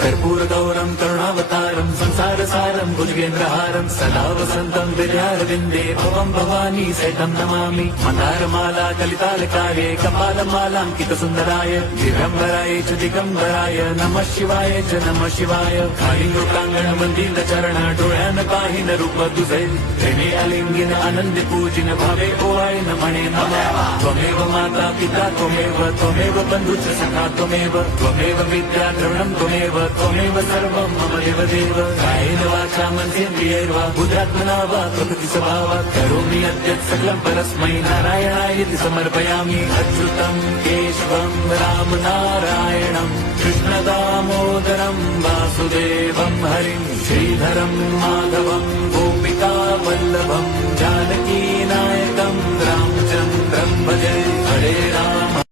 कर्पूरगौरं करुणावतारं संसारसारं भुजगेन्द्रहारं सदा वसन्तं विद्यारविन्दे भवं भवानी सहितं नमामि। मन्दारमाला कलितालकाये कपालमालाङ्कितसुन्दराय दिगम्बराय च दिगम्बराय नमः शिवाय च नमः शिवाय। कालिङ्गोकाङ्गणमन्दिरचरण डोळ्यान पाहिन रूप तुझे प्रेमे अलिंगिन आनंदे पूजिन भावे ओवाळिन म्हणे नमः। त्वमेव माता पिता त्वमेव बन्धुश्च सखा त्वमेव विद्या द्रविणं त्वमेव सर्वं मम देवदेव। कायेन वाचा मनसेन्द्रियैर्वा बुद्ध्यात्मना वा प्रकृतिस्वभावात् करोमि यद्यत् सकलं परस्मै नारायणायेति समर्पयामि। अच्युतं केशवं राम नारायणं कृष्णदामोदरं वासुदेवं हरिं श्रीधरं माधवं गोपिका वल्लभं जानकीनायकं रामचन्द्रं भजे। हरे राम